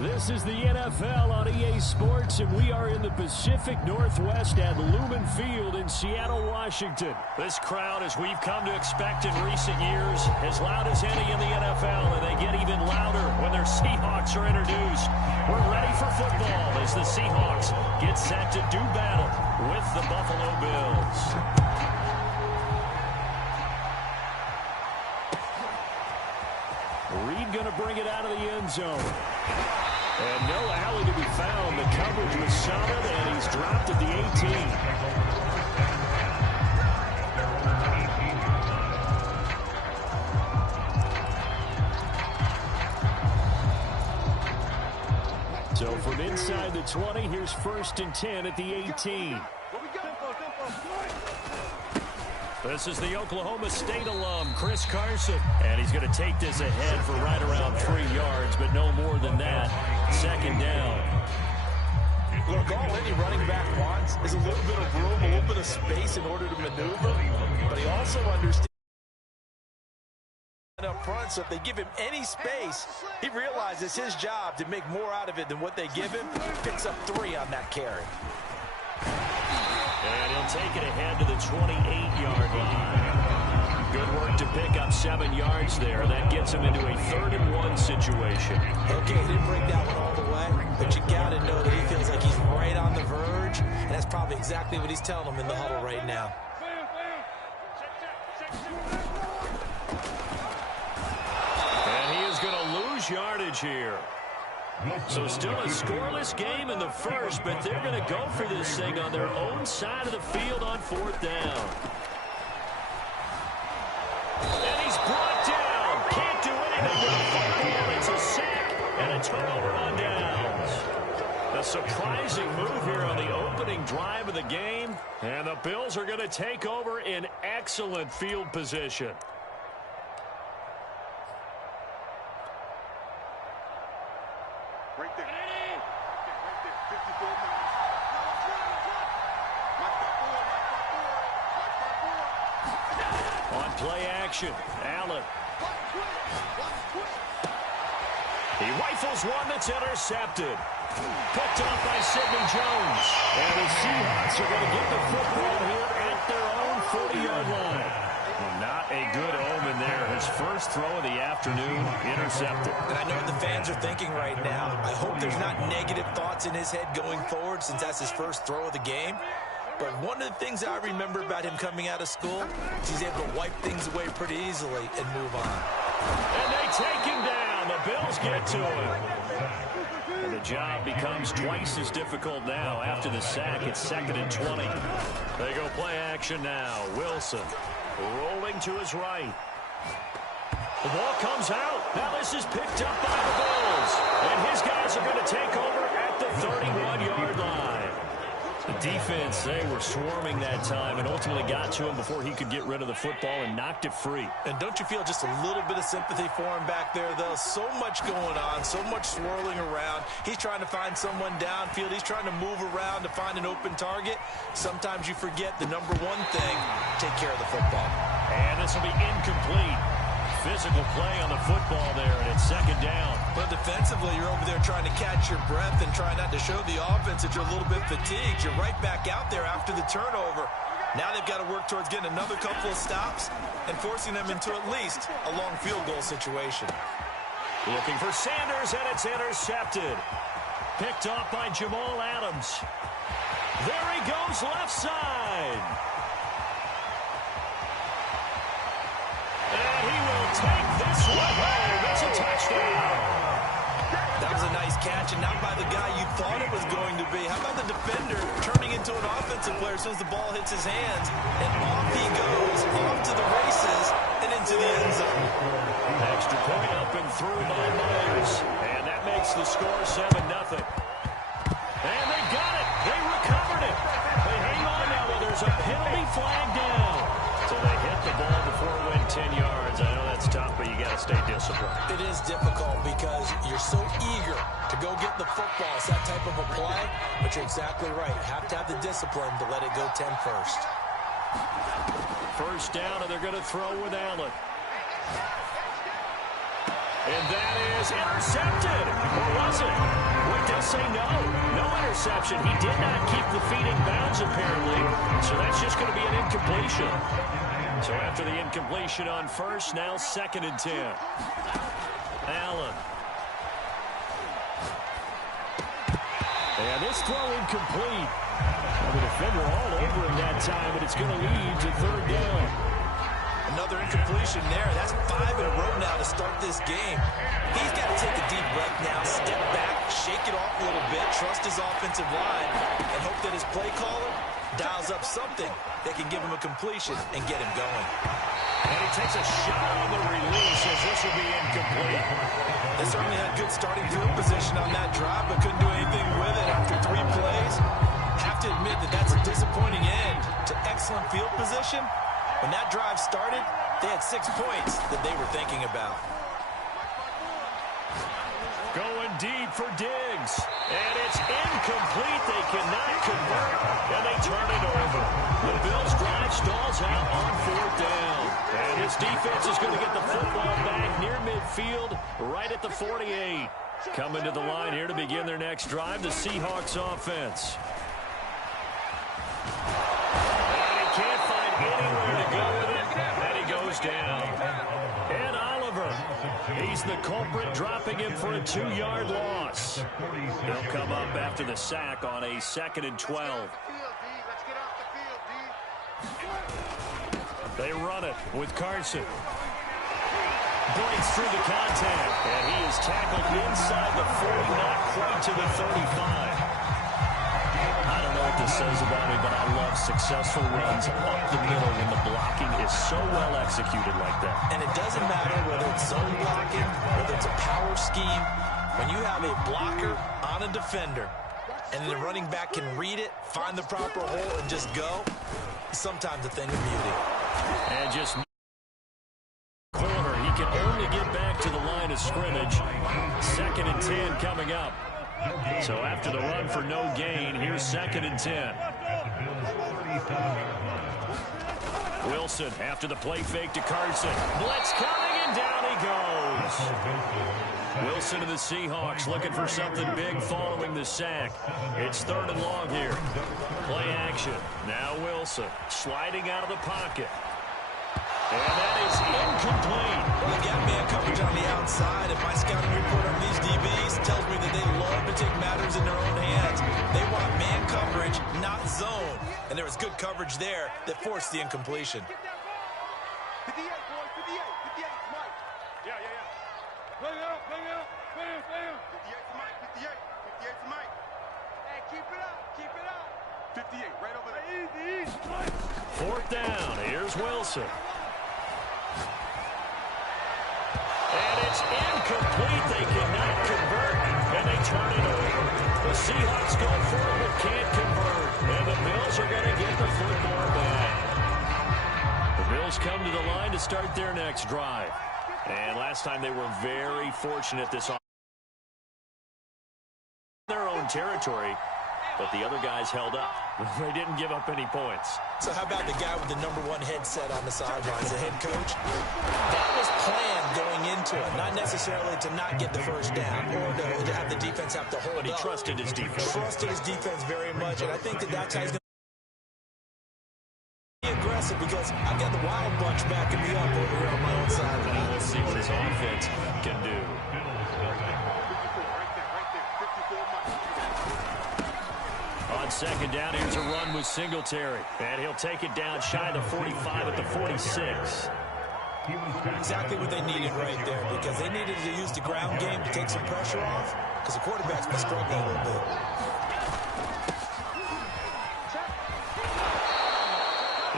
This is the NFL on EA Sports, and we are in the Pacific Northwest at Lumen Field in Seattle, Washington. This crowd, as we've come to expect in recent years, as loud as any in the NFL, and they get even louder when their Seahawks are introduced. We're ready for football as the Seahawks get set to do battle with the Buffalo Bills. Reed going to bring it out of the end zone. And no alley to be found. The coverage was solid, and he's dropped at the 18. So from inside the 20, here's 1st and 10 at the 18. This is the Oklahoma State alum, Chris Carson. And he's going to take this ahead for right around 3 yards, but no more than that. 2nd down. Look, all any running back wants is a little bit of room, a little bit of space in order to maneuver. But he also understands up front, so if they give him any space, he realizes his job to make more out of it than what they give him. Picks up 3 on that carry. And he'll take it ahead to the 28-yard line. Good work to pick up 7 yards there. That gets him into a 3rd and 1 situation. Okay, he didn't break that one all the way, but you got to know that he feels like he's right on the verge, and that's probably exactly what he's telling them in the huddle right now. And he is going to lose yardage here. So still a scoreless game in the first, but they're going to go for this thing on their own side of the field on 4th down. And he's brought down. Can't do anything with the football. It's a sack and a turnover on downs. A surprising move here on the opening drive of the game. And the Bills are going to take over in excellent field position. Right there. On play action, Allen. He rifles one that's intercepted. Picked off by Sidney Jones. And the Seahawks are going to get the football here at their own 40-yard line. Not a good omen there. His first throw of the afternoon intercepted. And I know what the fans are thinking right now. I hope there's not negative thoughts in his head going forward since that's his first throw of the game. But one of the things I remember about him coming out of school is he's able to wipe things away pretty easily and move on. And they take him down. The Bills get to him. And the job becomes twice as difficult now. After the sack, it's 2nd and 20. They go play action now. Wilson rolling to his right. The ball comes out. Now this is picked up by the Bills. And his guys are going to take over at the 31-yard line. The defense, they were swarming that time and ultimately got to him before he could get rid of the football and knocked it free. And don't you feel just a little bit of sympathy for him back there, though? So much going on, so much swirling around. He's trying to find someone downfield. He's trying to move around to find an open target. Sometimes you forget the number one thing, take care of the football. And this will be incomplete. Physical play on the football there, and it's 2nd down. But defensively, you're over there trying to catch your breath and try not to show the offense that you're a little bit fatigued. You're right back out there after the turnover. Now they've got to work towards getting another couple of stops and forcing them into at least a long field goal situation. Looking for Sanders, and it's intercepted. Picked off by Jamal Adams. There he goes, left side. And he will take this one home. It's a touchdown. That was a nice catch, and not by the guy you thought it was going to be. How about the defender turning into an offensive player as soon as the ball hits his hands? And off he goes, off to the races, and into the end zone. Extra point up and through by Myers. And that makes the score 7-0. And they got it. They recovered it. They hang on now, but there's a penalty flag down. So they hit the ball before it went 10 yards. I know that's tough, but you got to stay disciplined. It is difficult because you're so eager to go get the football. It's that type of a play, but you're exactly right. You have to have the discipline to let it go 10 first. First down, and they're going to throw with Allen. And that is intercepted. Or was it? Wait, they'll say no. No interception. He did not keep the feet in bounds, apparently. So that's just going to be an incompletion. So after the incompletion on first, now 2nd and 10. Allen. And this throw incomplete. The defender all over him that time, but it's going to lead to 3rd down. Another incompletion there. That's 5 in a row now to start this game. He's got to take a deep breath now, step back, shake it off a little bit, trust his offensive line, and hope that his play caller dials up something that can give him a completion and get him going. And he takes a shot on the release as this will be incomplete. They certainly had good starting field position on that drive, but couldn't do anything with it after 3 plays. Have to admit that that's a disappointing end to excellent field position. When that drive started, they had 6 points that they were thinking about. Going deep for Diggs. And it's incomplete. They cannot convert, and they turn it over. The Bills' drive stalls out on 4th down. And this defense is going to get the football back near midfield, right at the 48. Coming to the line here to begin their next drive, the Seahawks offense. And he can't find anywhere to go with it, and he goes down. And Oliver, he's the culprit, dropping him for a 2-yard loss. He'll come up after the sack on a 2nd and 12. They run it with Carson. Breaks through the contact, and he is tackled inside the 40, not quite to the 35. I don't know what this says about me, but I love successful runs up the middle when the blocking is so well executed like that. And it doesn't matter whether it's zone blocking, whether it's a power scheme. When you have a blocker on a defender, and the running back can read it, find the proper hole, and just go, sometimes a thing of beauty. And just corner, he can only get back to the line of scrimmage. 2nd and 10 coming up. So after the run for no gain, here's 2nd and 10. Wilson after the play fake to Carson. Blitz coming, and down he goes. Wilson and the Seahawks looking for something big following the sack. It's 3rd and long here. Play action. Now Wilson sliding out of the pocket. And that is incomplete. Well, they got man coverage on the outside, and my scouting report on these DBs tells me that they love to take matters in their own hands. They want man coverage, not zone. And there was good coverage there that forced the incompletion. 58, boy, 58, 58, Mike. Yeah. Play up. 58 to Mike, 58 to Mike. Hey, keep it up. 58, right over there. Easy. 4th down, here's Wilson. And it's incomplete. They cannot convert, and they turn it over. The Seahawks go for it, but can't convert. And the Bills are going to get the football back. The Bills come to the line to start their next drive. And last time they were very fortunate this their own territory, but the other guys held up. They didn't give up any points. So how about the guy with the #1 headset on the sidelines, the head coach? That was planned going into it, not necessarily to not get the first down or to have the defense have to hold up. But he trusted his defense. Trusted his defense very much, and I think that that's how he's going to be aggressive, because I've got the wild bunch backing me up over here on my own sideline. We'll see what his offense can do. On 2nd down, here's a run with Singletary. And he'll take it down shy of the 45 at the 46. Exactly what they needed right there, because they needed to use the ground game to take some pressure off, because the quarterback's been struggling a little bit.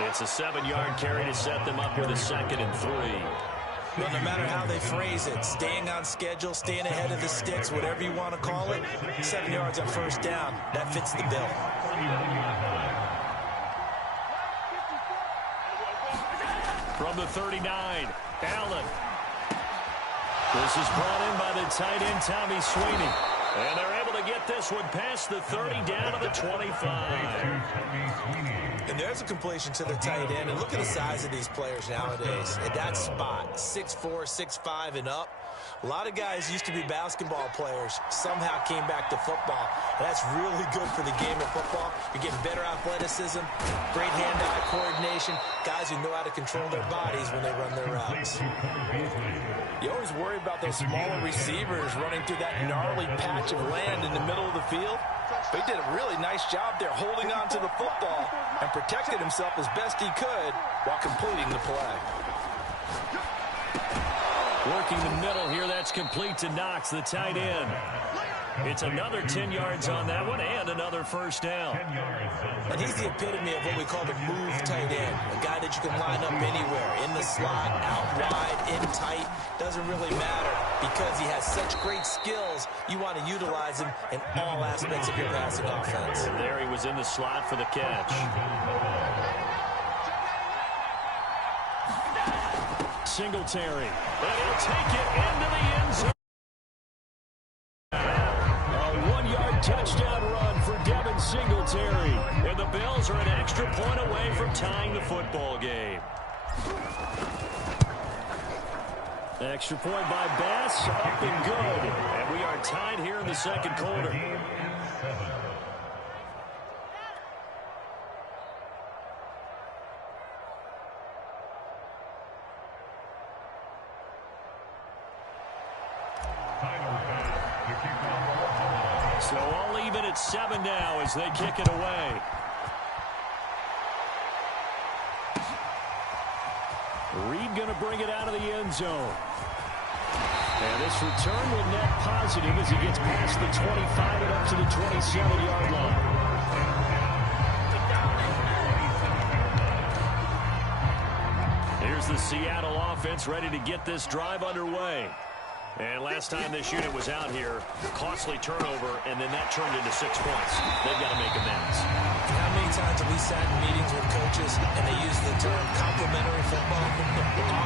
It's a 7-yard carry to set them up with a 2nd and 3. Well, no matter how they phrase it, staying on schedule, staying ahead of the sticks, whatever you want to call it, 7 yards on 1st down, that fits the bill. From the 39, Allen. This is brought in by the tight end, Tommy Sweeney. And they're able to get this one past the 30 down to the 25. And there's a completion to the tight end. And look at the size of these players nowadays. At that spot, 6'4", 6'5", and up. A lot of guys used to be basketball players, somehow came back to football. And that's really good for the game of football. You're getting better athleticism, great hand-eye coordination, guys who know how to control their bodies when they run their routes. You always worry about those smaller receivers running through that gnarly patch of land in the middle of the field. But he did a really nice job there holding on to the football and protected himself as best he could while completing the play. Working the middle here, that's complete to Knox, the tight end. It's another 10 yards on that one and another first down. And he's the epitome of what we call the move tight end, a guy that you can line up anywhere, in the slot, out wide, in tight, doesn't really matter because he has such great skills. You want to utilize him in all aspects of your passing offense. And there he was in the slot for the catch. Singletary, and he'll take it into the end zone. A 1-yard touchdown run for Devin Singletary. And the Bills are an extra point away from tying the football game. Extra point by Bass, up and good. And we are tied here in the second quarter. So all even at 7 now as they kick it away. Reed going to bring it out of the end zone. And this return will net positive as he gets past the 25 and up to the 27-yard line. Here's the Seattle offense ready to get this drive underway. And last time this unit was out here, costly turnover, and then that turned into 6 points. They've got to make amends. How many times have we sat in meetings with coaches and they use the term complementary football?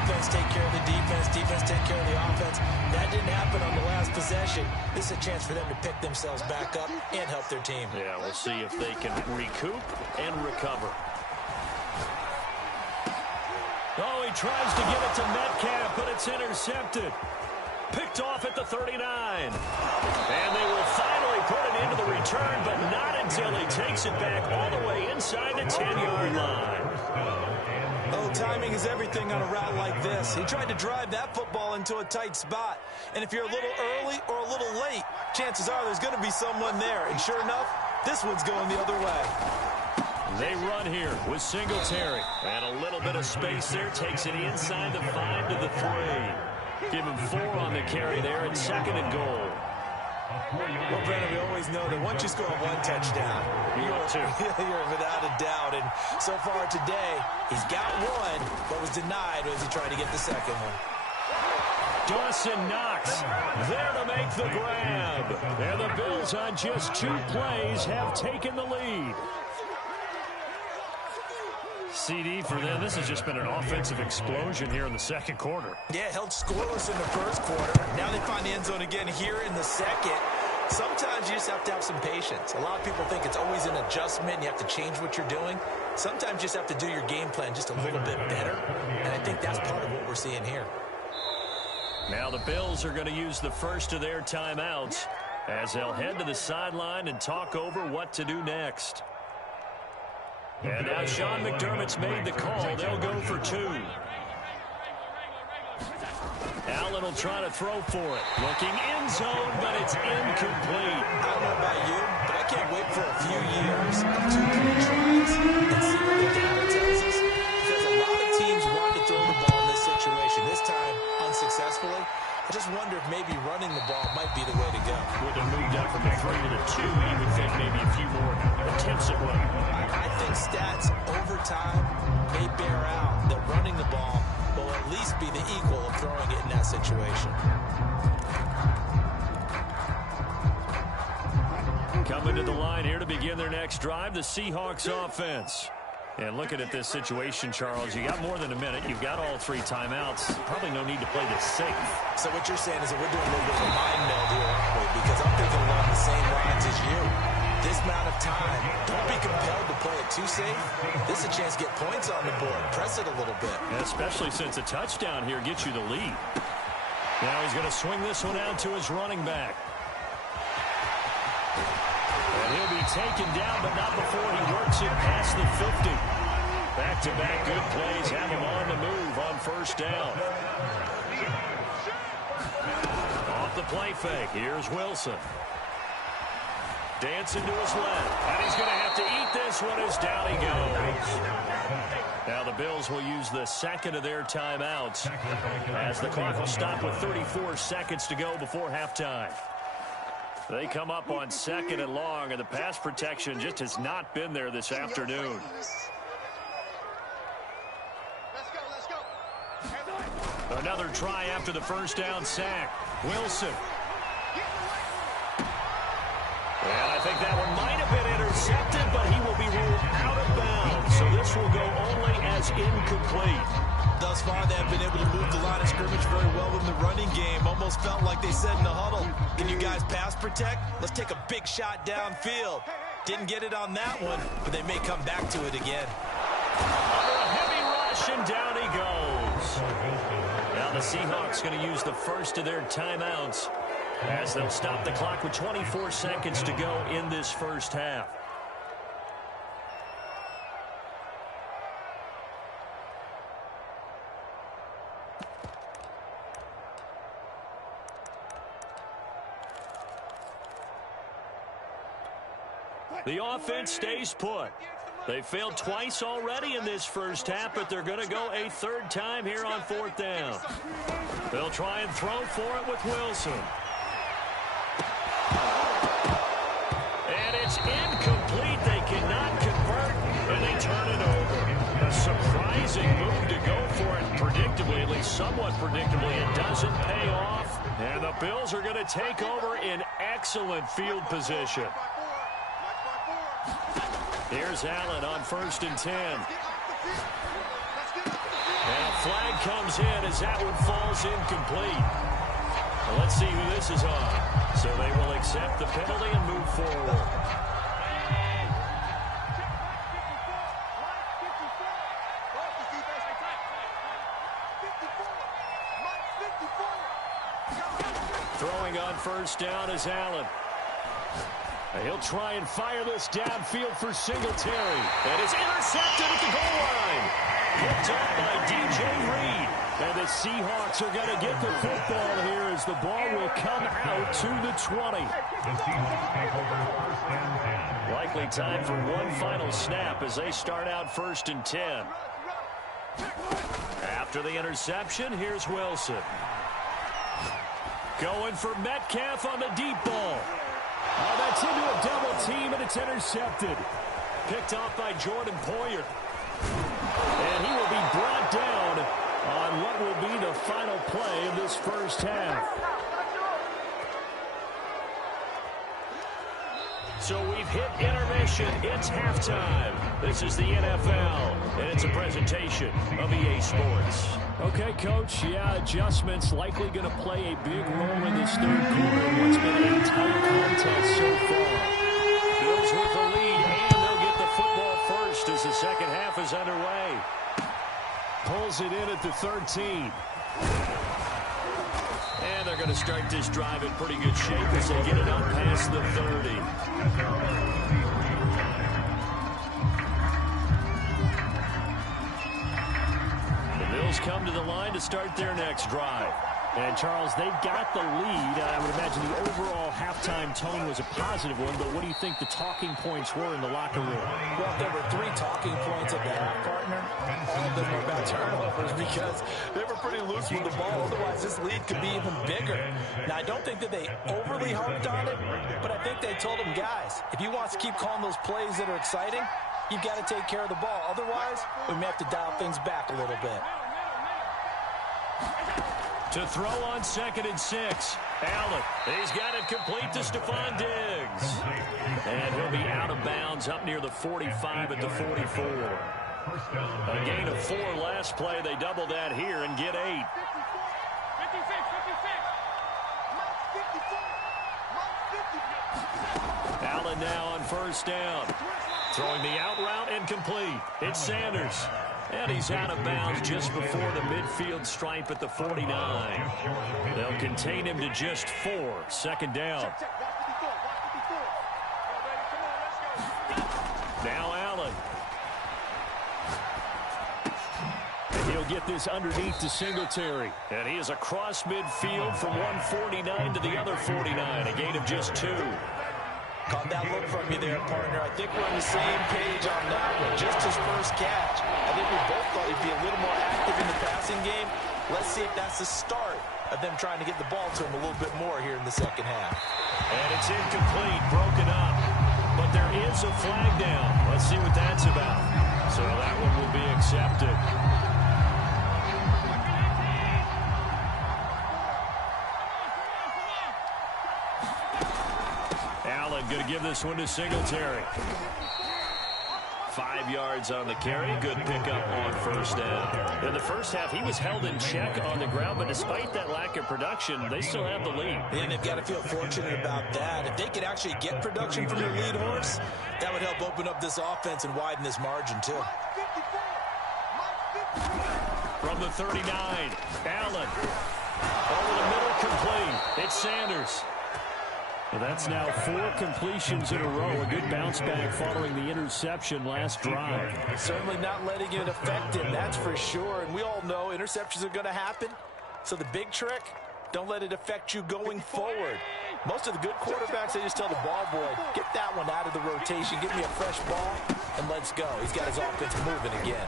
Offense take care of the defense, defense take care of the offense. That didn't happen on the last possession. This is a chance for them to pick themselves back up and help their team. Yeah, we'll see if they can recoup and recover. Oh, he tries to give it to Metcalf, but it's intercepted. Picked off at the 39. And they will finally put it into the return, but not until he takes it back all the way inside the 10-yard line. Oh, timing is everything on a route like this. He tried to drive that football into a tight spot. And if you're a little early or a little late, chances are there's going to be someone there. And sure enough, this one's going the other way. They run here with Singletary. And a little bit of space there. Takes it inside the 5 to the 3. Give him 4 on the carry there at 2nd and goal. Well, Brennan, we always know that once you score one touchdown, you're without a doubt. And so far today, he's got one, but was denied as he tried to get the second one. Dawson Knox there to make the grab. And the Bills on just 2 plays have taken the lead. CD for them. This has just been an offensive explosion here in the second quarter. Yeah, held scoreless in the first quarter. Now they find the end zone again here in the second. Sometimes you just have to have some patience. A lot of people think it's always an adjustment. You have to change what you're doing. Sometimes you just have to do your game plan just a little bit better. And I think that's part of what we're seeing here. Now the Bills are going to use the first of their timeouts as they'll head to the sideline and talk over what to do next. And now Sean McDermott's made the call. They'll go for 2. Allen will try to throw for it. Looking end zone, but it's incomplete. I don't know about you, but I can't wait for a few years of 2-point tries and see what the data tells us. Because a lot of teams want to throw the ball in this situation. This time, unsuccessfully. I just wonder if maybe running the ball might be the way to go. With a move down from the 3 to the 2, you would think maybe a few more attempts at running. I think stats over time may bear out that running the ball will at least be the equal of throwing it in that situation. Coming to the line here to begin their next drive, the Seahawks offense. And looking at this situation, Charles, you got more than a minute. You've got all 3 timeouts. Probably no need to play this safe. So what you're saying is that we're doing a little bit of a mind meld here, aren't we? Because I'm thinking along the same lines as you. This amount of time, don't be compelled to play it too safe. This is a chance to get points on the board. Press it a little bit. And especially since a touchdown here gets you the lead. Now he's going to swing this one out to his running back. And he'll be taken down, but not before he works it past the 50. Back-to-back good plays have him on the move on first down. Off the play fake, here's Wilson. Dancing to his left, and he's going to have to eat this one as down he goes. Now the Bills will use the second of their timeouts as the clock will stop with 34 seconds to go before halftime. They come up on second and long, and the pass protection just has not been there this afternoon. Another try after the first down sack. Wilson. And I think that one might have been intercepted, but he will be ruled out of bounds. So this will go only as incomplete. Thus far, they have been able to move the line of scrimmage very well in the running game. Almost felt like they said in the huddle, can you guys pass protect? Let's take a big shot downfield. Didn't get it on that one, but they may come back to it again. Under a heavy rush, and down he goes. Now the Seahawks going to use the first of their timeouts as they'll stop the clock with 24 seconds to go in this first half. The offense stays put. They failed twice already in this first half, but they're going to go a third time here on fourth down. They'll try and throw for it with Wilson. And it's incomplete. They cannot convert, and they turn it over. A surprising move to go for it, predictably, at least somewhat predictably. It doesn't pay off, and the Bills are going to take over in excellent field position. Here's Allen on 1st and 10. And a flag comes in as that one falls incomplete. Well, let's see who this is on. So they will accept the penalty and move forward. Throwing on first down is Allen. He'll try and fire this downfield for Singletary. And it's intercepted at the goal line. Picked up by D.J. Reed. And the Seahawks are going to get the football here as the ball will come out to the 20. Likely time for one final snap as they start out 1st and 10. After the interception, here's Wilson. Going for Metcalf on the deep ball. Oh, that's into a double team, and it's intercepted. Picked off by Jordan Poyer. And he will be brought down on what will be the final play of this first half. So we've hit intermission. It's halftime. This is the NFL, and it's a presentation of EA Sports. Okay, Coach, yeah, adjustments likely going to play a big role in this third quarter in what's been a tight contest so far. Bills with the lead, and they'll get the football first as the second half is underway. Pulls it in at the 13. And they're going to start this drive in pretty good shape as they get it up past the 30. The Bills come to the line to start their next drive. And, Charles, they've got the lead. I would imagine the overall halftime tone was a positive one, but what do you think the talking points were in the locker room? Well, there were 3 talking points at the half, partner. All of them were about turnovers because they were pretty loose with the ball. Otherwise, this lead could be even bigger. Now, I don't think that they overly harped on it, but I think they told them, guys, if you want to keep calling those plays that are exciting, you've got to take care of the ball. Otherwise, we may have to dial things back a little bit. To throw on 2nd and 6. Allen, he's got it complete to Stephon Diggs. And he'll be out of bounds up near the 45 at the 44. A gain of 4 last play. They double that here and get 8. Allen now on 1st down. Throwing the out route incomplete. It's Sanders. And he's out of bounds just before the midfield stripe at the 49. They'll contain him to just 4. Second down. Now Allen. And he'll get this underneath to Singletary. And he is across midfield from 149 to the other 49. A gain of just 2. Caught that look from you there, partner. I think we're on the same page on that one. Just his first catch. I think we both thought he'd be a little more active in the passing game. Let's see if that's the start of them trying to get the ball to him a little bit more here in the second half. And it's incomplete, broken up. But there is a flag down. Let's see what that's about. So that one will be accepted. Allen going to give this one to Singletary. 5 yards on the carry. Good pickup on first down. In the first half, he was held in check on the ground, but despite that lack of production, they still have the lead. And they've got to feel fortunate about that. If they could actually get production from their lead horse, that would help open up this offense and widen this margin, too. From the 39, Allen. Over the middle, complete. It's Sanders. Well, that's now 4 completions in a row. A good bounce back following the interception last drive. Certainly not letting it affect him, that's for sure. And we all know interceptions are going to happen. So the big trick, don't let it affect you going forward. Most of the good quarterbacks, they just tell the ball boy, get that one out of the rotation, give me a fresh ball, and let's go. He's got his offense moving again.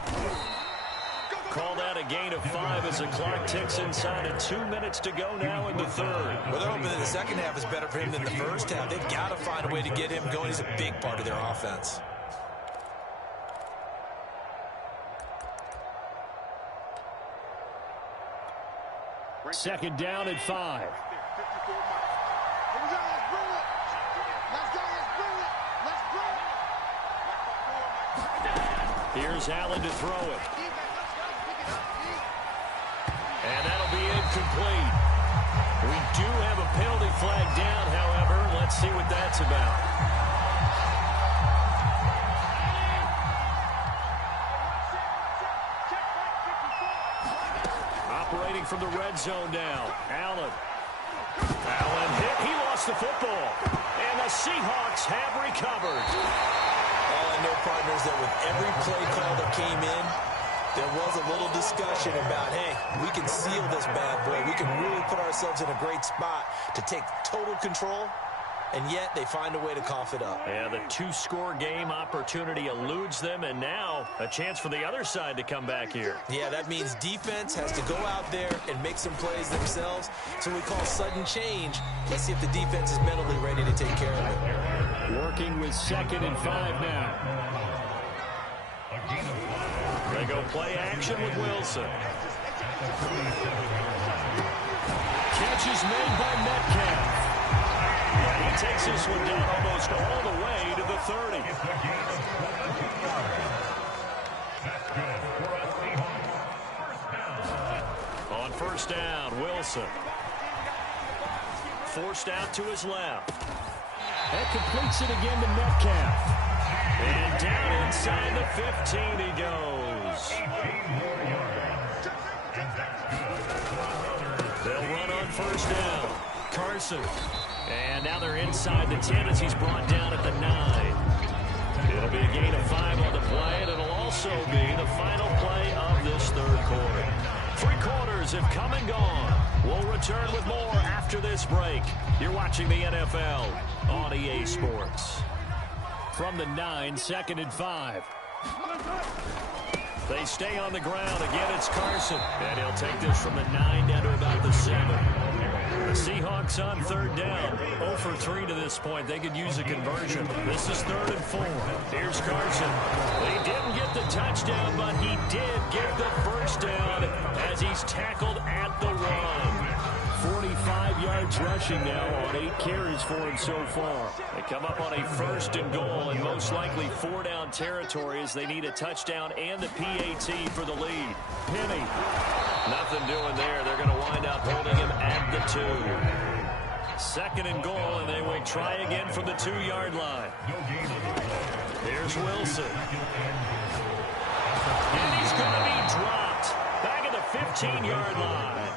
Call that a gain of 5 as the clock ticks inside of 2 minutes to go now in the third. Well, they're hoping that the second half is better for him than the first half. They've got to find a way to get him going. He's a big part of their offense. Second down at 5. Here's Allen to throw it. And that'll be incomplete. We do have a penalty flag down, however. Let's see what that's about. Operating from the red zone now. Allen. Allen hit. He lost the football. And the Seahawks have recovered. All I know, partners, that with every play call that came in, there was a little discussion about, hey, we can seal this bad boy. We can really put ourselves in a great spot to take total control, and yet they find a way to cough it up. Yeah, the 2-score game opportunity eludes them, and now a chance for the other side to come back here. Yeah, that means defense has to go out there and make some plays themselves. So we call sudden change. Let's see if the defense is mentally ready to take care of it. Working with 2nd and 5 now. They go play action with Wilson. Catch is made by Metcalf. And he takes this one down almost all the way to the 30. On first down, Wilson. Forced out to his left. That completes it again to Metcalf. And down inside the 15 he goes. They'll run on first down. Carson. And now they're inside the 10 as he's brought down at the 9. It'll be a gain of 5 on the play, and it'll also be the final play of this third quarter. 3 quarters have come and gone. We'll return with more after this break. You're watching the NFL on EA Sports. From the 9, 2nd and 5. They stay on the ground. Again, it's Carson. And he'll take this from the 9 down to about the 7. The Seahawks on third down. 0 for 3 to this point. They could use a conversion. This is 3rd and 4. Here's Carson. He didn't get the touchdown, but he did get the first down as he's tackled at the 1. 45 yards rushing now on 8 carries for him so far. They come up on a 1st and goal and most likely 4-down territory as they need a touchdown and the PAT for the lead. Penny. Nothing doing there. They're going to wind up holding him at the 2. 2nd and goal, and they will try again from the 2-yard line. Here's Wilson. And he's going to 14-yard line.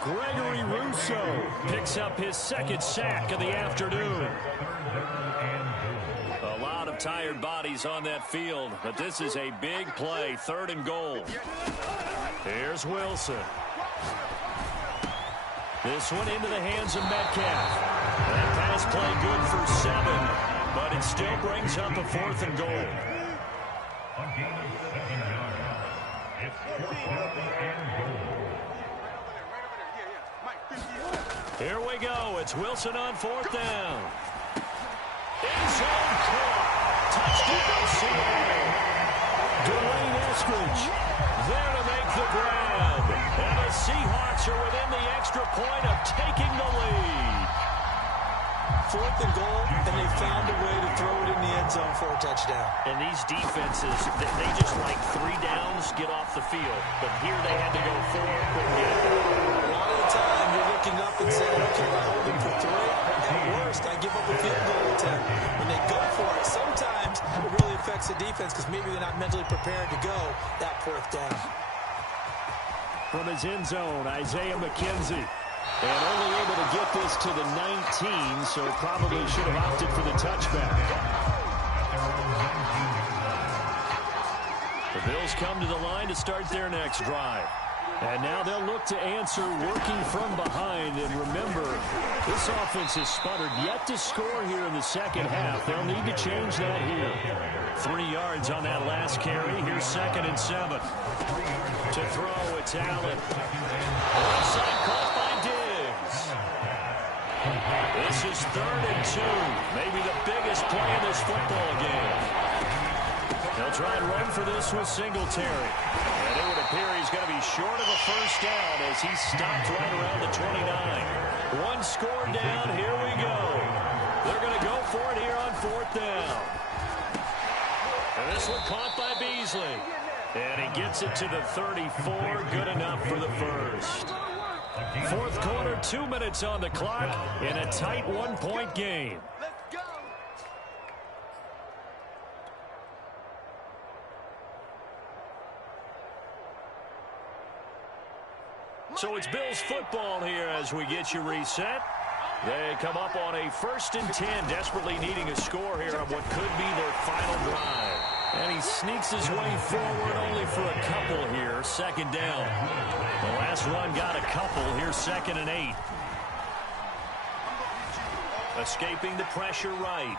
Gregory Rousseau picks up his second sack of the afternoon. A lot of tired bodies on that field, but this is a big play, 3rd and goal. Here's Wilson. This one into the hands of Metcalf. That pass play good for 7, but it still brings up a 4th and goal. Here we go. It's Wilson on 4th down. End zone caught. Touchdown, Seattle. Dwayne Eskridge there to make the grab. And the Seahawks are within the extra point of taking the lead. 4th and goal, and they found a way to throw it in the end zone for a touchdown. And these defenses, they just like 3 downs, get off the field. But here they had to go 4, couldn't get it done. A lot of the time, you're looking up and saying, okay, I hold them for 3. At worst, I give up a field goal attempt. When they go for it, sometimes it really affects the defense because maybe they're not mentally prepared to go that 4th down. From his end zone, Isaiah McKenzie. And only able to get this to the 19, so probably should have opted for the touchback. The Bills come to the line to start their next drive. And now they'll look to answer working from behind. And remember, this offense has sputtered yet to score here in the second half. They'll need to change that here. 3 yards on that last carry. Here's 2nd and 7. To throw, it's Allen. Onside caught by Diggs. This is 3rd and 2. Maybe the biggest play in this football game. They'll try and run for this with Singletary. And it would appear he's going to be short of a 1st down as he's stopped right around the 29. 1 score down. Here we go. They're going to go for it here on 4th down. And this one caught by Beasley. And he gets it to the 34. Good enough for the 1st. 4th quarter, 2 minutes on the clock in a tight 1-point game. So it's Bills football here as we get you reset. They come up on a 1st and 10, desperately needing a score here on what could be their final drive. And he sneaks his way forward only for a couple here. 2nd down. The last run got a couple. Here's 2nd and 8. Escaping the pressure right.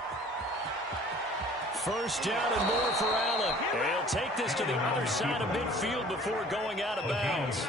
1st down and more for Allen. He'll take this to the other side of midfield before going out of bounds.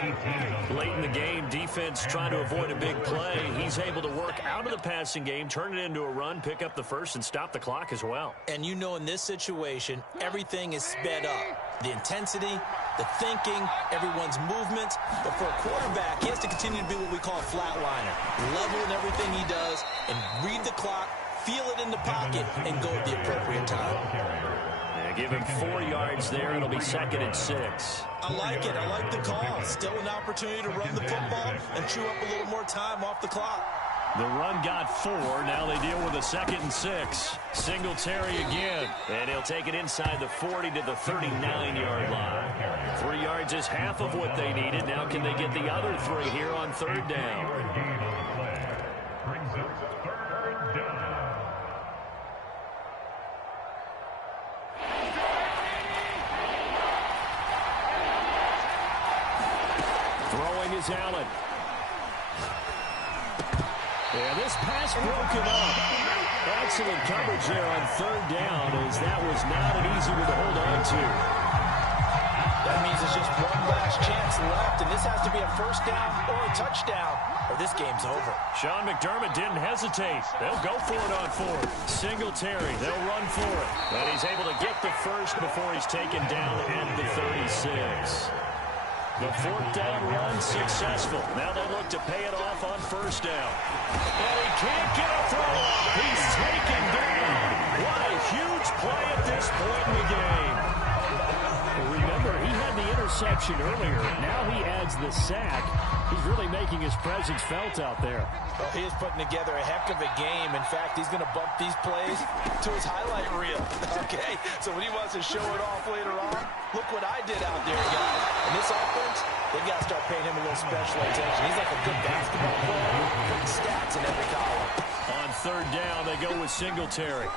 Late in the game, defense trying to avoid a big play. He's able to work out of the passing game, turn it into a run, pick up the 1st, and stop the clock as well. And you know in this situation, everything is sped up. The intensity, the thinking, everyone's movements. But for a quarterback, he has to continue to be what we call a flatliner. Level in everything he does and read the clock, feel it in the pocket, and go at the appropriate time. Yeah, give him 4 yards there. It'll be 2nd and 6. I like it. I like the call. Still an opportunity to run the football and chew up a little more time off the clock. The run got 4. Now they deal with a 2nd and 6. Singletary again. And he'll take it inside the 40 to the 39-yard line. 3 yards is half of what they needed. Now can they get the other 3 here on 3rd down? Throwing is Allen. Yeah, this pass broken up. Excellent coverage there on 3rd down, as that was not an easy one to hold on to. That means it's just one last chance left, and this has to be a 1st down or a touchdown, or this game's over. Sean McDermott didn't hesitate. They'll go for it on 4th. Singletary, they'll run for it. And he's able to get the 1st before he's taken down at the 36. The 4th down run successful. Now they look to pay it off on 1st down. And he can't get a throw off. He's taken down. What a huge play at this point in the game. Remember, he had the interception earlier. Now he adds the sack. He's really making his presence felt out there. Well, he is putting together a heck of a game. In fact, he's going to bump these plays to his highlight reel. Okay, so when he wants to show it off later on, look what I did out there, guys. And this this offense, they've got to start paying him a little special attention. He's like a good basketball player, putting stats in every column. On third down, they go with Singletary.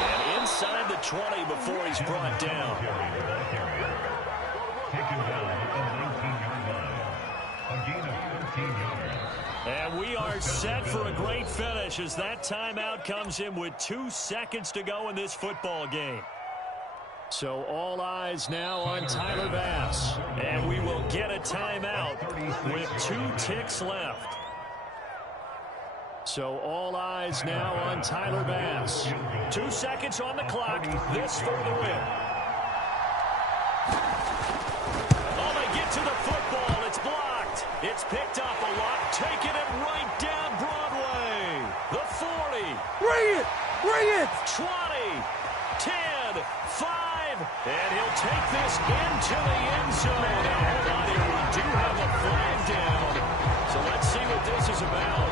And inside the 20 before he's brought down. And we are set for a great finish as that timeout comes in with 2 seconds to go in this football game. So all eyes now on Tyler Bass. And we will get a timeout with 2 ticks left. So all eyes now on Tyler Bass. 2 seconds on the clock. This for the win. Oh, they get to the football. It's blocked. It's picked up a lot. Taking it right down Broadway. The 40. Bring it! Bring it! 20. 10. 5. And he'll take this into the end zone. Now, hold on here. We do have a flag down. So let's see what this is about.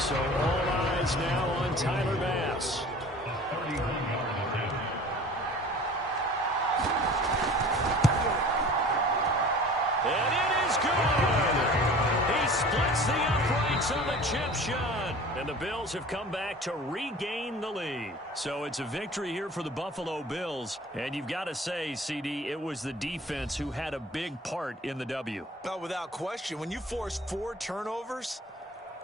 So all eyes now on Tyler Bass. And it is good. He splits the uprights on the chip shot. And the Bills have come back to regain the lead. So it's a victory here for the Buffalo Bills. And you've got to say, CD, it was the defense who had a big part in the W. No, without question. When you force 4 turnovers,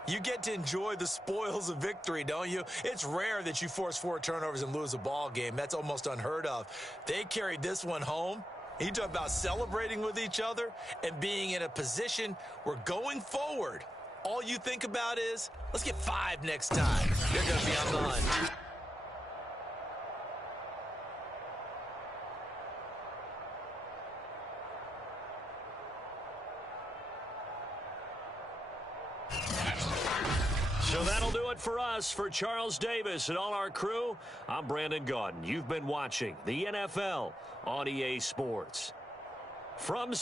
you get to enjoy the spoils of victory, don't you? It's rare that you force 4 turnovers and lose a ball game. That's almost unheard of. They carried this one home. You talk about celebrating with each other and being in a position where going forward, all you think about is, let's get 5 next time. You're going to be on the hunt. So that'll do it for us. For Charles Davis and all our crew, I'm Brandon Gaudin. You've been watching the NFL on EA Sports. From